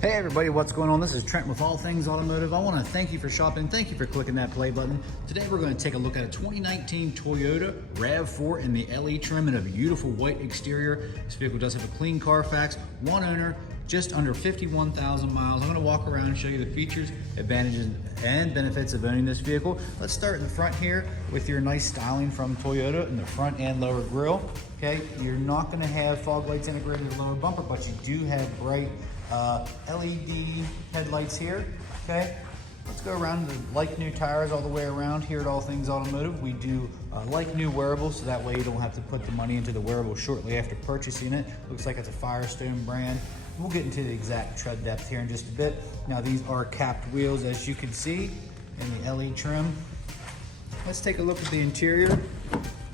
Hey everybody, what's going on? This is Trent with All Things Automotive. I want to thank you for shopping. Thank you for clicking that play button. Today we're going to take a look at a 2019 Toyota RAV4 in the LE trim in a beautiful white exterior. This vehicle does have a clean Carfax, one owner, just under 51,000 miles. I'm going to walk around and show you the features, advantages, and benefits of owning this vehicle. Let's start in the front here with your nice styling from Toyota in the front and lower grille. Okay, you're not going to have fog lights integrated in the lower bumper, but you do have bright LED headlights here. Okay, let's go around the like new tires all the way around here at All Things Automotive. We do like new wearables, so that way you don't have to put the money into the wearable shortly after purchasing it. Looks like it's a Firestone brand. We'll get into the exact tread depth here in just a bit. Now these are capped wheels, as you can see, in the LE trim. Let's take a look at the interior.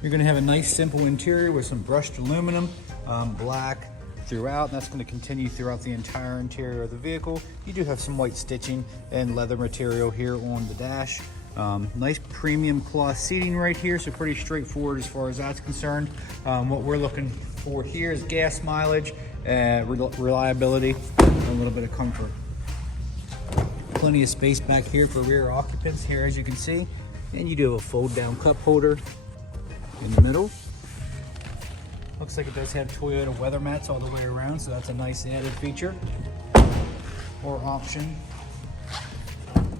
You're going to have a nice simple interior with some brushed aluminum, black throughout, and that's going to continue throughout the entire interior of the vehicle. You do have some white stitching and leather material here on the dash. Nice premium cloth seating right here, so pretty straightforward as far as that's concerned. What we're looking for here is gas mileage, reliability, and a little bit of comfort. Plenty of space back here for rear occupants here, as you can see, and you do have a fold down cup holder in the middle. Looks like it does have Toyota weather mats all the way around, so that's a nice added feature or option.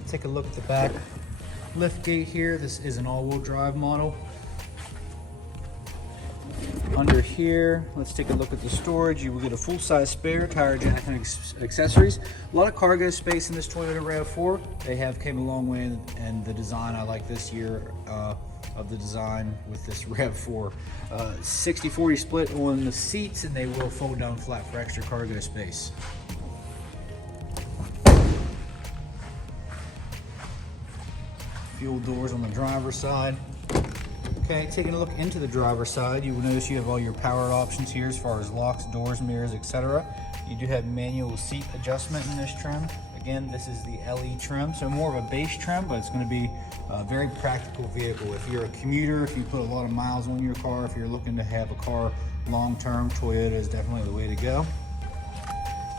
Take a look at the back lift gate here. This is an all-wheel drive model. Under here, let's take a look at the storage. You will get a full-size spare, tire jack, and accessories. A lot of cargo space in this Toyota RAV4. They have came a long way, and the design I like this year of the design with this RAV4. 60-40 split on the seats, and they will fold down flat for extra cargo space. Fuel doors on the driver's side. Okay, taking a look into the driver's side, you will notice you have all your power options here as far as locks, doors, mirrors, etc. You do have manual seat adjustment in this trim. Again, this is the LE trim, so more of a base trim, but it's going to be a very practical vehicle. If you're a commuter, if you put a lot of miles on your car, if you're looking to have a car long-term, Toyota is definitely the way to go.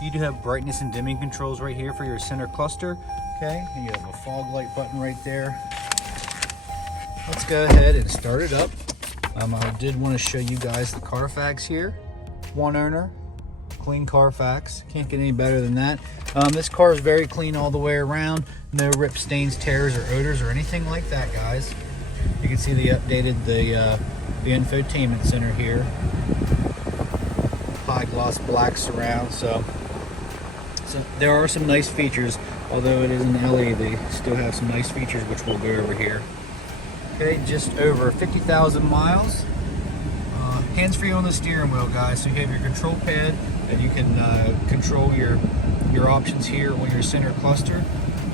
You do have brightness and dimming controls right here for your center cluster. Okay, and you have a fog light button right there. Let's go ahead and start it up. I did want to show you guys the Carfax here. One owner, clean Carfax. Can't get any better than that. This car is very clean all the way around. No rips, stains, tears, or odors, or anything like that, guys. You can see they updated the infotainment center here. High gloss black surround. So there are some nice features. Although it is an LE, they still have some nice features, which we'll go over here. Okay, just over 50,000 miles. Hands-free on the steering wheel, guys. So you have your control pad, and you can control your options here on your center cluster.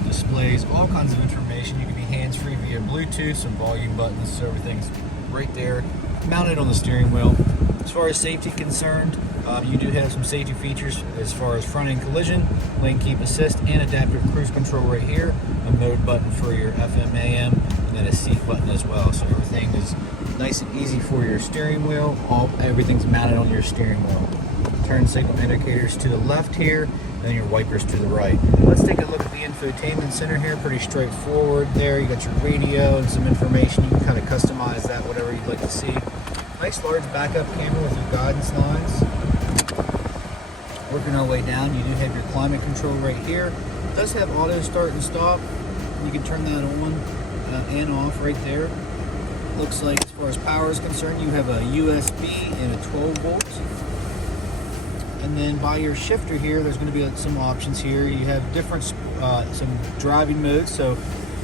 Displays all kinds of information. You can be hands-free via Bluetooth, some volume buttons, so everything's right there, mounted on the steering wheel. As far as safety concerned, you do have some safety features as far as front end collision, lane keep assist, and adaptive cruise control right here. A mode button for your FM AM, and then a seat button as well. So everything is nice and easy for your steering wheel. Everything's mounted on your steering wheel. Turn signal indicators to the left here, and then your wipers to the right. Let's take a look at the infotainment center here. Pretty straightforward there. You got your radio and some information. You can kind of customize that, whatever you'd like to see. Nice large backup camera with your guidance lines. Working our way down, you do have your climate control right here. It does have auto start and stop. You can turn that on and off right there. Looks like as far as power is concerned, you have a USB and a 12 volts. And then by your shifter here, there's going to be some options here. You have different some driving modes, so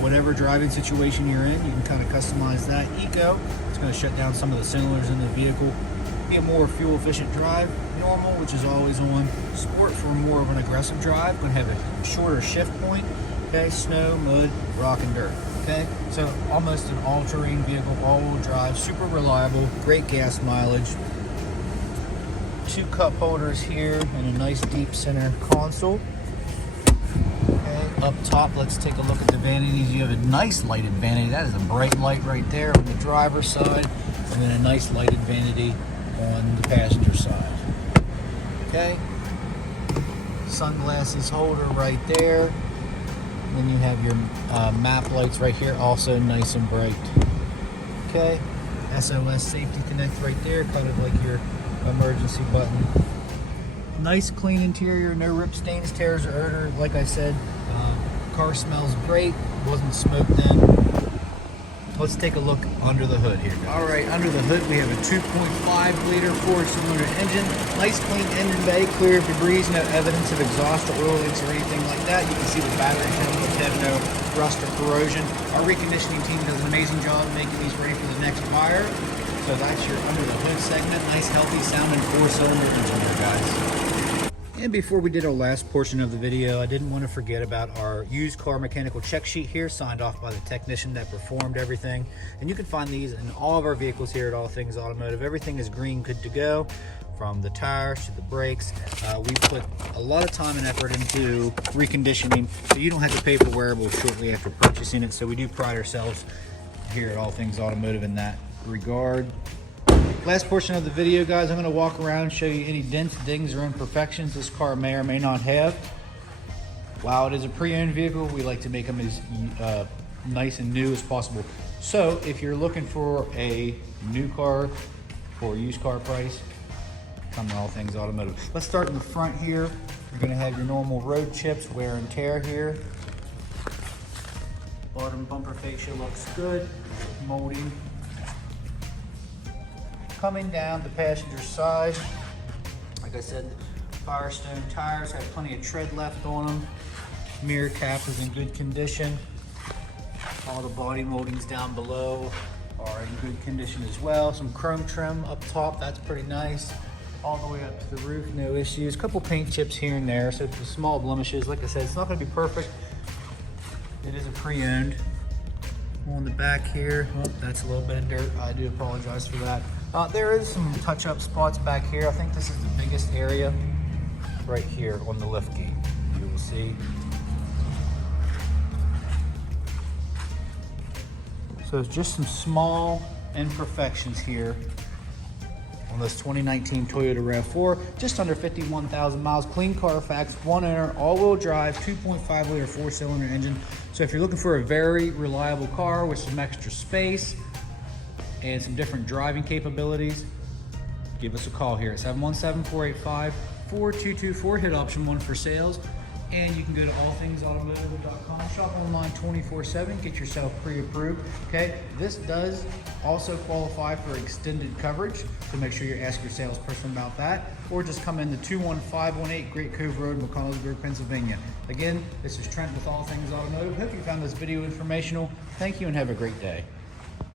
whatever driving situation you're in, you can kind of customize that. Eco, it's going to shut down some of the cylinders in the vehicle. Be a more fuel efficient drive. Normal, which is always on. Sport for more of an aggressive drive. Going to have a shorter shift point. Okay, snow, mud, rock, and dirt. Okay, so almost an all-terrain vehicle, all-wheel drive, super reliable, great gas mileage. Two cup holders here and a nice deep center console. Okay, up top, let's take a look at the vanities. You have a nice lighted vanity. That is a bright light right there on the driver's side, and then a nice lighted vanity on the passenger side. Okay, sunglasses holder right there. Then you have your map lights right here, also nice and bright. Okay, SOS safety connect right there, kind of like your emergency button. Nice clean interior, no rip stains, tears, or odor. Like I said, car smells great, wasn't smoked in. Let's take a look under the hood here, guys. All right, under the hood we have a 2.5 liter 4-cylinder engine. Nice clean engine bay, clear of debris, no evidence of exhaust or oil leaks or anything like that. You can see the battery chemicals have no rust or corrosion. Our reconditioning team does an amazing job making these ready for the next buyer. So that's your under the hood segment. Nice, healthy sounding 4-cylinder engine there, guys. And before we did our last portion of the video, I didn't want to forget about our used car mechanical check sheet here, signed off by the technician that performed everything. And you can find these in all of our vehicles here at All Things Automotive. Everything is green, good to go, from the tires to the brakes. We put a lot of time and effort into reconditioning, so you don't have to pay for wearables shortly after purchasing it. So we do pride ourselves here at All Things Automotive in that regard. Last portion of the video, guys, I'm going to walk around and show you any dents, dings, or imperfections this car may or may not have. While it is a pre-owned vehicle, we like to make them as nice and new as possible. So if you're looking for a new car for a used car price, come to All Things Automotive. Let's start in the front here. You're going to have your normal road chips, wear and tear here. Bottom bumper fascia looks good. Molding. Coming down the passenger side, like I said, Firestone tires have plenty of tread left on them. Mirror cap is in good condition. All the body moldings down below are in good condition as well. Some chrome trim up top, that's pretty nice. All the way up to the roof, no issues. A couple paint chips here and there, so small blemishes. Like I said, it's not going to be perfect. It is a pre-owned. On the back here, oh, that's a little bit of dirt. I do apologize for that. There is some touch-up spots back here. I think this is the biggest area right here on the lift gate. You will see. So it's just some small imperfections here on this 2019 Toyota RAV4, just under 51,000 miles, clean CARFAX, one owner, all-wheel drive, 2.5 liter 4-cylinder engine. So if you're looking for a very reliable car with some extra space and some different driving capabilities, give us a call here at 717-485-4224. Hit option 1 for sales. And you can go to allthingsautomotive.com, shop online 24/7, get yourself pre-approved. Okay, this does also qualify for extended coverage, so make sure you ask your salesperson about that, or just come in to 21518 Great Cove Road, McConnellsburg, Pennsylvania. Again, this is Trent with All Things Automotive. Hope you found this video informational. Thank you and have a great day.